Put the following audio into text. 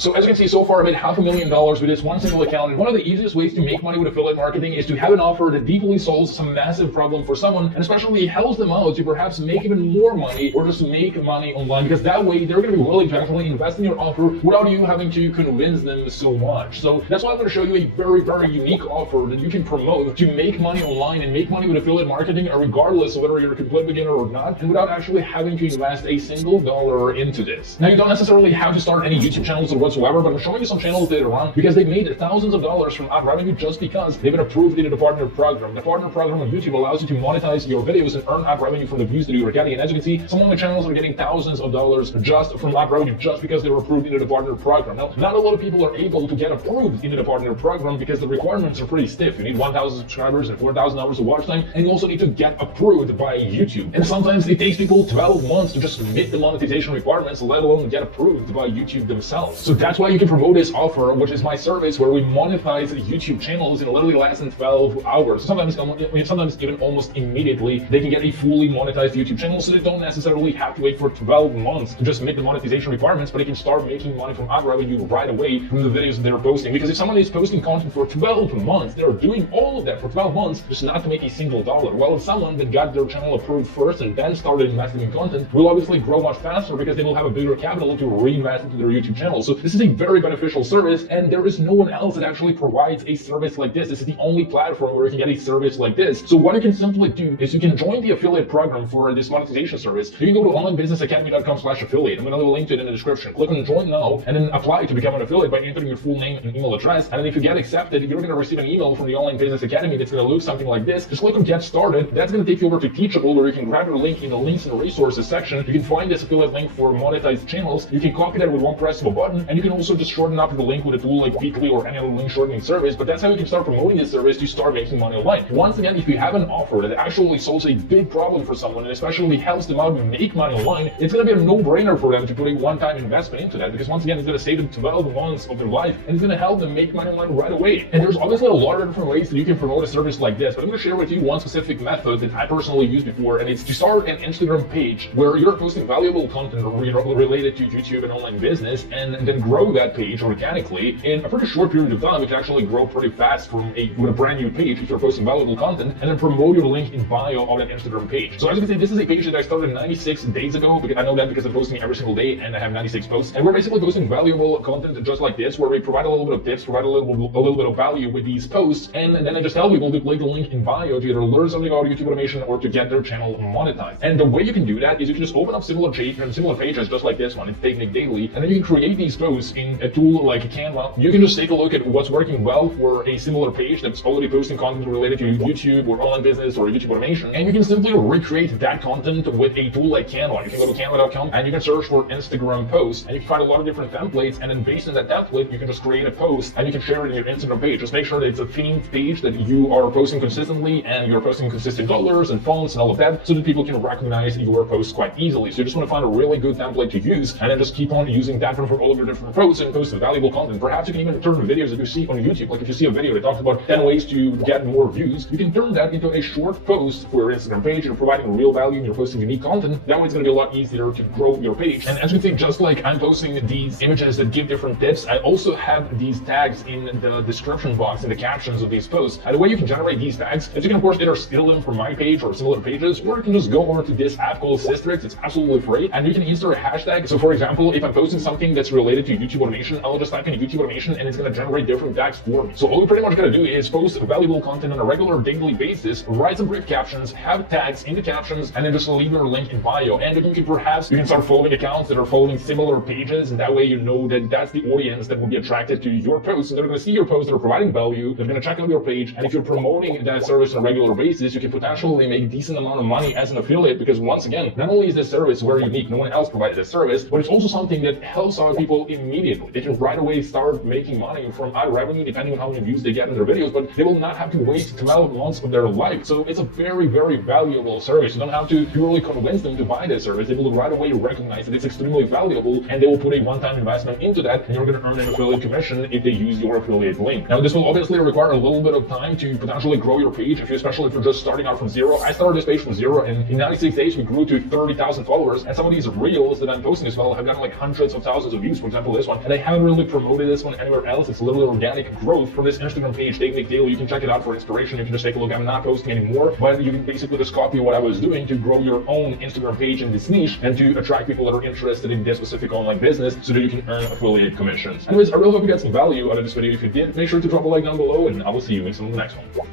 So as you can see, so far I made $500,000 with this one single account, and one of the easiest ways to make money with affiliate marketing is to have an offer that deeply solves some massive problem for someone, and especially helps them out to perhaps make even more money or just make money online, because that way they're going to be willing to actually invest in your offer without you having to convince them so much. So that's why I'm going to show you a very, very unique offer that you can promote to make money online and make money with affiliate marketing, regardless of whether you're a complete beginner or not, and without actually having to invest a single dollar into this. Now, you don't necessarily have to start any YouTube channels or whatsoever, but I'm showing you some channels that are on because they've made thousands of dollars from ad revenue just because they've been approved into the partner program. The partner program on YouTube allows you to monetize your videos and earn ad revenue from the views that you are getting. And as you can see, some of my channels are getting thousands of dollars just from ad revenue just because they were approved into the partner program. Now, not a lot of people are able to get approved into the partner program because the requirements are pretty stiff. You need 1,000 subscribers and 4,000 hours of watch time, and you also need to get approved by YouTube. And sometimes it takes people 12 months to just meet the monetization requirements, let alone get approved by YouTube themselves. So that's why you can promote this offer, which is my service where we monetize YouTube channels in literally less than 12 hours. Sometimes even almost immediately, they can get a fully monetized YouTube channel, so they don't necessarily have to wait for 12 months to just meet the monetization requirements, but they can start making money from ad revenue right away from the videos that they're posting. Because if someone is posting content for 12 months, they're doing all of that for 12 months just not to make a single dollar. While if someone that got their channel approved first and then started investing in content will obviously grow much faster because they will have a bigger capital to reinvest into their YouTube channel. So this is a very beneficial service, and there is no one else that actually provides a service like this. This is the only platform where you can get a service like this. So what you can simply do is you can join the affiliate program for this monetization service. You can go to onlinebusinessacademy.com/affiliate. I'm going to leave a link to it in the description. Click on join now and then apply to become an affiliate by entering your full name and email address. And then if you get accepted, you're going to receive an email from the Online Business Academy that's going to look something like this. Just click on get started. That's going to take you over to Teachable, where you can grab your link in the links and resources section. You can find this affiliate link for monetized channels. You can copy that with one press of a button, and you can also just shorten up the link with a tool like Weekly or any other link shortening service. But that's how you can start promoting this service to start making money online. Once again, if you have an offer that actually solves a big problem for someone and especially helps them out to make money online, it's going to be a no-brainer for them to put a one-time investment into that, because once again, it's going to save them 12 months of their life and it's going to help them make money online right away. And there's obviously a lot of different ways that you can promote a service like this, but I'm going to share with you one specific method that I personally used before, and it's to start an Instagram page where you're posting valuable content related to YouTube and online business, and then grow that page organically in a pretty short period of time. You can actually grow pretty fast with a brand new page if you're posting valuable content, and then promote your link in bio on that Instagram page. So as you can see, this is a page that I started 96 days ago, because I know that because I'm posting every single day and I have 96 posts, and we're basically posting valuable content just like this, where we provide a little bit of tips, provide a little bit of value with these posts, and then I just tell people to click the link in bio to either learn something about YouTube automation or to get their channel monetized. And the way you can do that is you can just open up similar pages just like this one. It's Technique Daily, and then you can create these posts in a tool like Canva. You can just take a look at what's working well for a similar page that's already posting content related to YouTube or online business or YouTube automation, and you can simply recreate that content with a tool like Canva. You can go to canva.com and you can search for Instagram posts, and you can find a lot of different templates, and then based on that template, you can just create a post and you can share it in your Instagram page. Just make sure that it's a themed page, that you are posting consistently and you're posting consistent colors and fonts and all of that, so that people can recognize your posts quite easily. So you just want to find a really good template to use, and then just keep on using that for all of your different posts and post valuable content. Perhaps you can even turn the videos that you see on YouTube, like if you see a video that talks about 10 ways to get more views, you can turn that into a short post for your Instagram page. You're providing real value and you're posting unique content. That way it's going to be a lot easier to grow your page. And as you can see, just like I'm posting these images that give different tips, I also have these tags in the description box, in the captions of these posts. And the way you can generate these tags is you can of course either steal them from my page or similar pages, or you can just go over to this app called Systrix. It's absolutely free, and you can insert a hashtag. So for example, if I'm posting something that's related to YouTube automation, I'll just type in YouTube automation and it's going to generate different tags for me. So all you pretty much got to do is post valuable content on a regular daily basis, write some brief captions, have tags in the captions, and then just leave your link in bio. And then you can start following accounts that are following similar pages, and that way you know that that's the audience that will be attracted to your posts, and they're going to see your posts that are providing value. They're going to check out your page, and if you're promoting that service on a regular basis, you can potentially make a decent amount of money as an affiliate, because once again, not only is this service very unique, no one else provides this service, but it's also something that helps out people immediately. They can right away start making money from ad revenue depending on how many views they get in their videos, but they will not have to wait 12 months of their life. So it's a very, very valuable service. You don't have to purely convince them to buy this service. They will right away recognize that it's extremely valuable, and they will put a one-time investment into that, and you're going to earn an affiliate commission if they use your affiliate link. Now, this will obviously require a little bit of time to potentially grow your page, especially if you're just starting out from zero. I started this page from zero, and in 96 days, we grew to 30,000 followers, and some of these reels that I'm posting as well have gotten like hundreds of thousands of views. For example, example, this one, and I haven't really promoted this one anywhere else. It's literally organic growth from this Instagram page they make daily. You can check it out for inspiration. You can just take a look. I'm not posting anymore, but you can basically just copy what I was doing to grow your own Instagram page in this niche and to attract people that are interested in this specific online business so that you can earn affiliate commissions. Anyways, I really hope you got some value out of this video. If you did, make sure to drop a like down below, and I will see you in some of the next one.